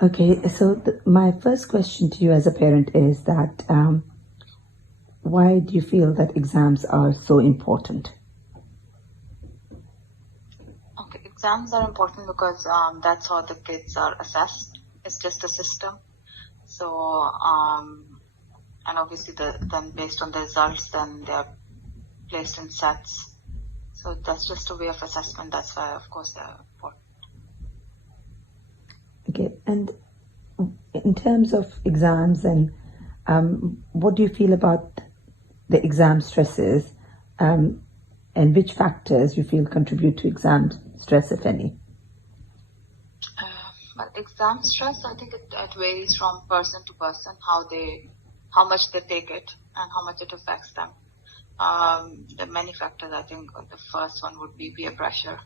Okay, so my first question to you as a parent is that why do you feel that exams are so important? Okay, exams are important because that's how the kids are assessed. It's just a system. So, and obviously then based on the results, then they are placed in sets. So that's just a way of assessment. That's why, of course, they're important. Okay, and in terms of exams, and what do you feel about the exam stresses, and which factors you feel contribute to exam stress, if any? But exam stress, I think it varies from person to person, how much they take it and how much it affects them. There are many factors. I think the first one would be peer pressure,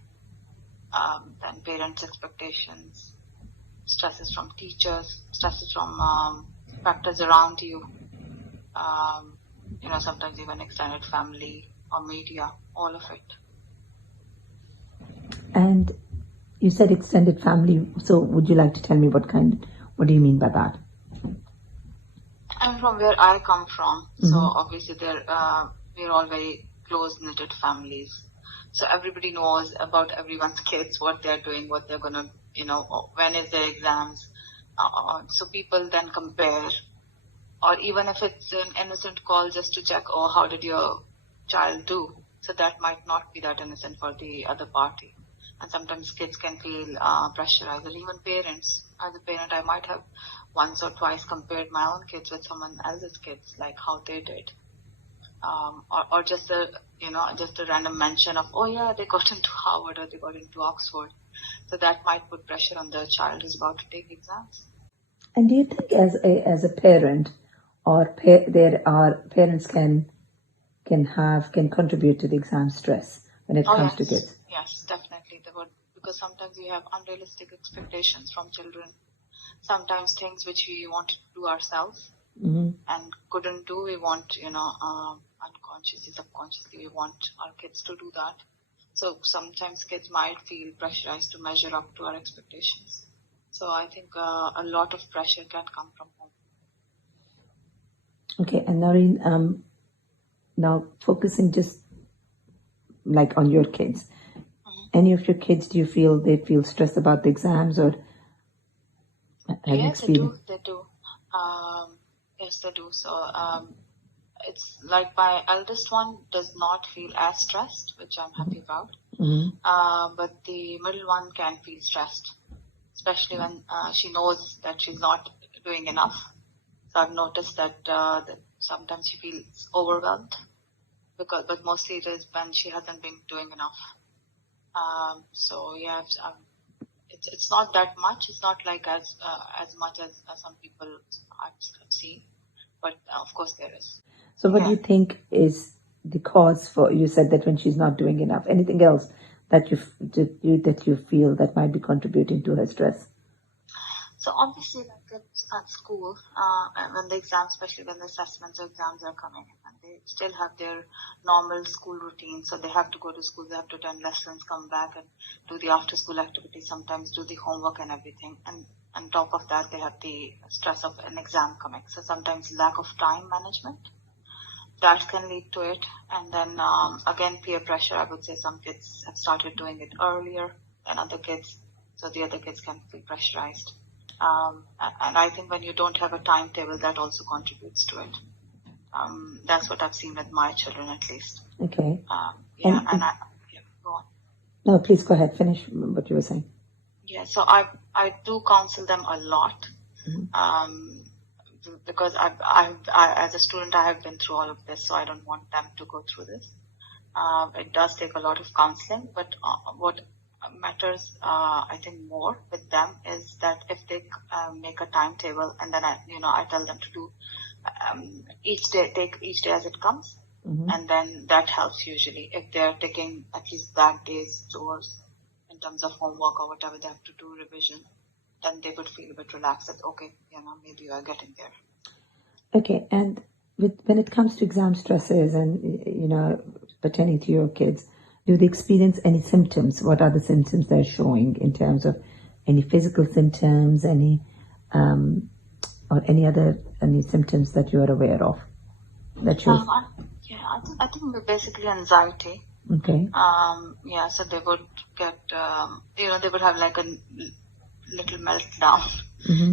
then parents' expectations, stresses from teachers, stresses from factors around you, sometimes even extended family or media, all of it. And you said extended family, so would you like to tell me what do you mean by that? I'm from where I come from, so obviously we're all very close-knitted families. So everybody knows about everyone's kids, what they're doing, what they're gonna, when is their exams. So people then compare, or even if it's an innocent call just to check, oh, how did your child do? So that might not be that innocent for the other party. And sometimes kids can feel pressurized, or even parents. As a parent, I might have once or twice compared my own kids with someone else's kids, like how they did. Or just a random mention of, oh yeah, they got into Harvard or they got into Oxford. So that might put pressure on the child who's about to take exams. And do you think as a parent, or there are parents can contribute to the exam stress when it comes to kids? Yes, definitely they would, because sometimes we have unrealistic expectations from children. Sometimes things which we want to do ourselves and couldn't do, we want, unconsciously, subconsciously, we want our kids to do that. So sometimes kids might feel pressurized to measure up to our expectations. So I think a lot of pressure can come from home. Okay, and Noreen, now focusing just like on your kids. Any of your kids, do you feel they feel stressed about the exams, or yes, they do. Yes, they do. So it's like my eldest one does not feel as stressed, which I'm happy about. But the middle one can feel stressed, especially when she knows that she's not doing enough. So I've noticed that sometimes she feels overwhelmed, but mostly it is when she hasn't been doing enough. So yeah, it's not that much. It's not like as much as some people I've seen, but of course there is. So what do you think is the cause for? You said that when she's not doing enough. Anything else that you feel that might be contributing to her stress? So obviously, like at school, when the exams, especially when the assessments or exams are coming, and they still have their normal school routine. So they have to go to school, they have to attend lessons, come back and do the after-school activities, sometimes do the homework and everything. And on top of that, they have the stress of an exam coming. So sometimes lack of time management, that can lead to it. And then again, peer pressure. I would say some kids have started doing it earlier than other kids, so the other kids can feel pressurized. And I think when you don't have a timetable, that also contributes to it. That's what I've seen with my children, at least. Okay. Go on. No, please go ahead. Finish what you were saying. Yeah, so I do counsel them a lot, because I as a student I have been through all of this, so I don't want them to go through this. It does take a lot of counseling, but what matters, I think, more with them is that if they make a timetable, and then I tell them to do take each day as it comes, and then that helps usually. If they're taking at least that day's chores in terms of homework or whatever they have to do, revision, then they would feel a bit relaxed that okay, maybe you are getting there. Okay, and when it comes to exam stresses and pertaining to your kids, do they experience any symptoms? What are the symptoms they're showing in terms of any physical symptoms, any or any symptoms that you are aware of? That you I think basically anxiety. okay. So they would get, they would have like a little meltdown,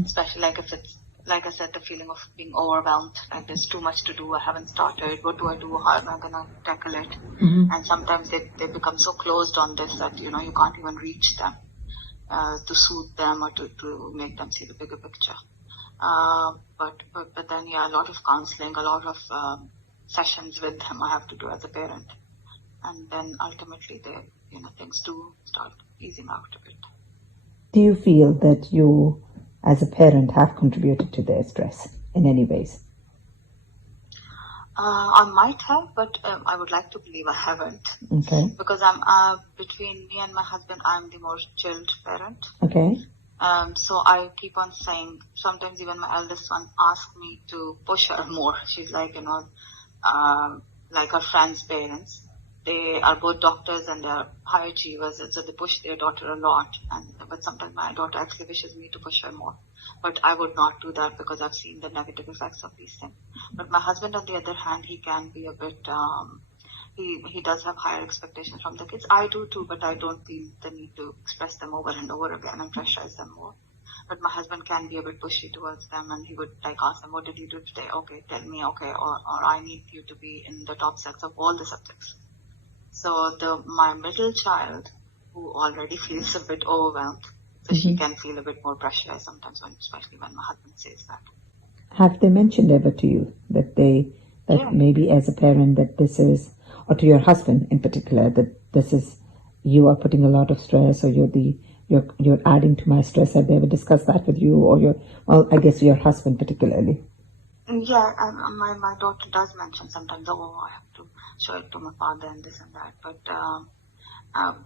especially like if it's, like I said, the feeling of being overwhelmed, like there's too much to do, I haven't started, what do I do, how am I going to tackle it? And sometimes they become so closed on this that, you can't even reach them to soothe them or to make them see the bigger picture. But then, a lot of counseling, a lot of sessions with them I have to do as a parent. And then ultimately things do start easing out a bit. Do you feel that you, as a parent, have contributed to their stress in any ways? I might have, but I would like to believe I haven't. Okay. Because I'm between me and my husband, I'm the more chilled parent. Okay. So I keep on saying, sometimes even my eldest one asks me to push her more. She's like, like her friends' parents. They are both doctors and they're high achievers, so they push their daughter a lot. But sometimes my daughter actually wishes me to push her more. But I would not do that because I've seen the negative effects of these things. But my husband, on the other hand, he can be a bit, he does have higher expectations from the kids. I do too, but I don't feel the need to express them over and over again and pressurize them more. But my husband can be a bit pushy towards them, and he would ask them, what did you do today? Okay, tell me, okay, or I need you to be in the top sets of all the subjects. So my middle child, who already feels a bit overwhelmed, so she can feel a bit more pressure sometimes, especially when my husband says that. Have they mentioned ever to you that maybe as a parent that this is, or to your husband in particular, that this is, you are putting a lot of stress, or you're adding to my stress? Have they ever discussed that with you, or I guess your husband particularly? Yeah, my daughter does mention sometimes, I have to show it to my father and this and that.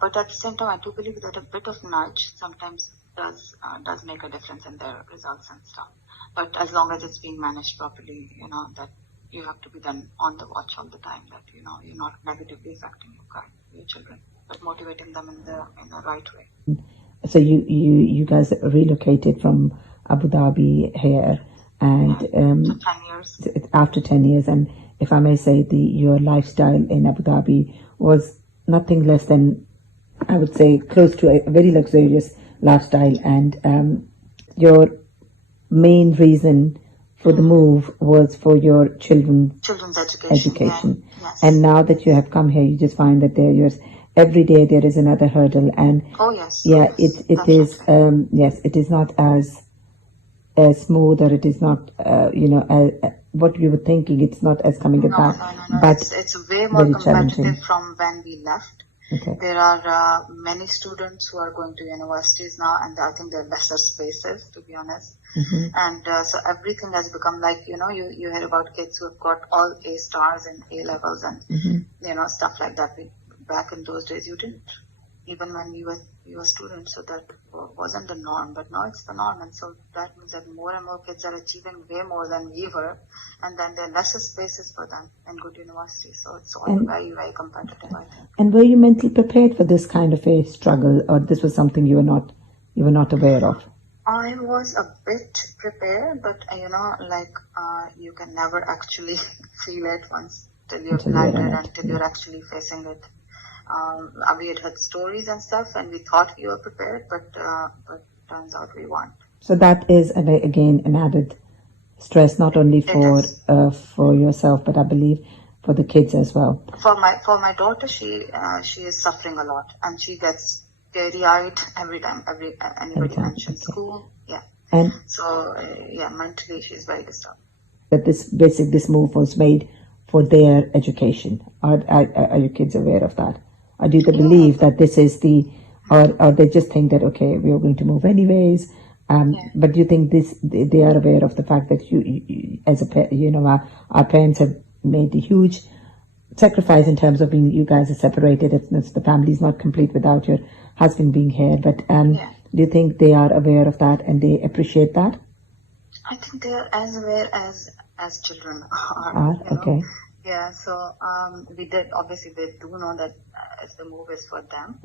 But at the same time, I do believe that a bit of nudge sometimes does make a difference in their results and stuff. But as long as it's being managed properly, that you have to be then on the watch all the time, that you're not negatively affecting your children, but motivating them in the right way. So you guys relocated from Abu Dhabi here, and after 10 years, and if I may say, your lifestyle in Abu Dhabi was nothing less than, I would say, close to a very luxurious lifestyle, and your main reason for the move was for your children's education. Yeah. Yes. And now that you have come here, you just find that every day there is another hurdle, and it is it is not as smooth, or it is not what we were thinking. It's not as coming about. No. But it's way more competitive from when we left. Okay. There are many students who are going to universities now, and I think there are lesser spaces, to be honest. And so everything has become like, you hear about kids who have got all A stars in A levels and stuff like that. Back in those days, you didn't, even when we were students, so that wasn't the norm, but now it's the norm. And so that means that more and more kids are achieving way more than we were, and then there are lesser spaces for them in good universities. So it's all very, very competitive, I think. And were you mentally prepared for this kind of a struggle, or this was something you were not aware of? I was a bit prepared, but you can never actually feel it once till you've landed and till you're actually facing it. We had heard stories and stuff, and we thought we were prepared, but turns out we weren't. So that is again an added stress, not only for yourself, but I believe for the kids as well. For my daughter, she is suffering a lot, and she gets teary-eyed every time anybody mentions school. Yeah. And so mentally she's very disturbed. That this move was made for their education. Are your kids aware of that? Or do they believe that this is or they just think that, okay, we are going to move anyways? But do you think they are aware of the fact that you as our parents have made a huge sacrifice in terms of you guys are separated. The family is not complete without your husband being here. But do you think they are aware of that and they appreciate that? I think they are as aware as children are. Okay. Yeah, so we did, obviously they do know that the move is for them,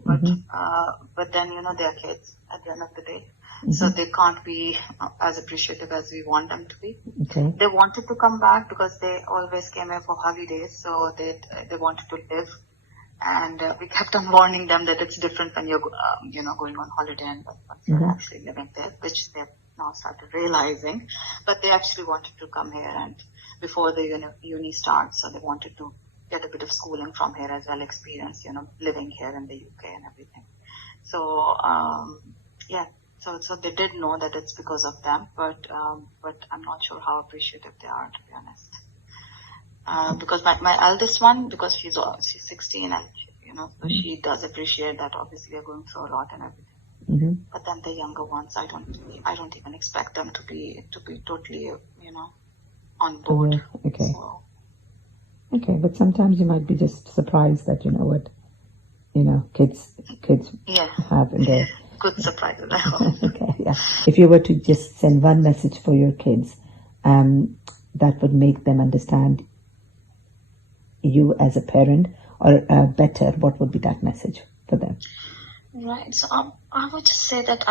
but then they're kids at the end of the day, so they can't be as appreciative as we want them to be. Okay. They wanted to come back because they always came here for holidays, so they wanted to live, and we kept on warning them that it's different when you're going on holiday and once you're actually living there, which they've now started realizing. But they actually wanted to come here and before the uni starts, so they wanted to get a bit of schooling from here as well, experience living here in the UK and everything. So yeah, so they did know that it's because of them, but I'm not sure how appreciative they are, to be honest. Because my eldest one, because she's 16 and so she does appreciate that obviously we're going through a lot and everything. But then the younger ones, I don't even expect them to be totally on board. Okay. So. Okay, but sometimes you might be just surprised that kids have in their good surprise. Okay, yeah. If you were to just send one message for your kids, that would make them understand you as a parent or better, what would be that message for them? Right. So I would just say that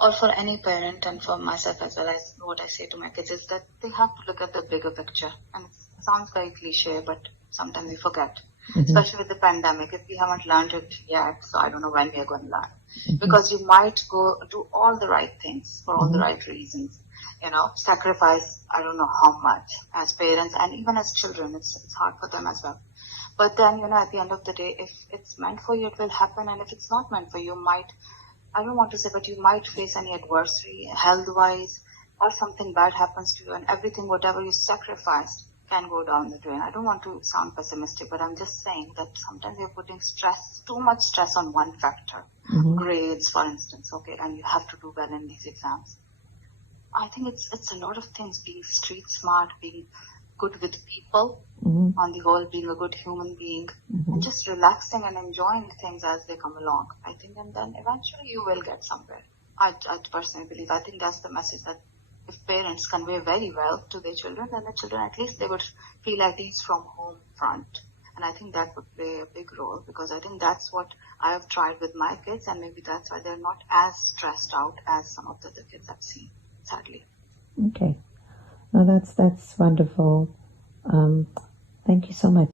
or for any parent and for myself as well, as what I say to my kids is that they have to look at the bigger picture. And it sounds very cliche, but sometimes we forget. Especially with the pandemic, if we haven't learned it yet, so I don't know when we are going to learn. Because you might go do all the right things for all the right reasons, sacrifice I don't know how much as parents and even as children. It's hard for them as well. But then, at the end of the day, if it's meant for you, it will happen. And if it's not meant for you, I don't want to say, but you might face any adversity, health-wise, or something bad happens to you, and everything, whatever you sacrificed, can go down the drain. I don't want to sound pessimistic, but I'm just saying that sometimes you're putting too much stress on one factor. Grades, for instance, okay, and you have to do well in these exams. I think it's a lot of things, being street smart, being good with people, on the whole, being a good human being, and just relaxing and enjoying things as they come along. I think, and then eventually you will get somewhere. I personally believe, I think that's the message that if parents convey very well to their children, then the children, at least they would feel at ease from home front. And I think that would play a big role, because I think that's what I have tried with my kids, and maybe that's why they're not as stressed out as some of the other kids I've seen, sadly. Okay. No, that's wonderful. Thank you so much,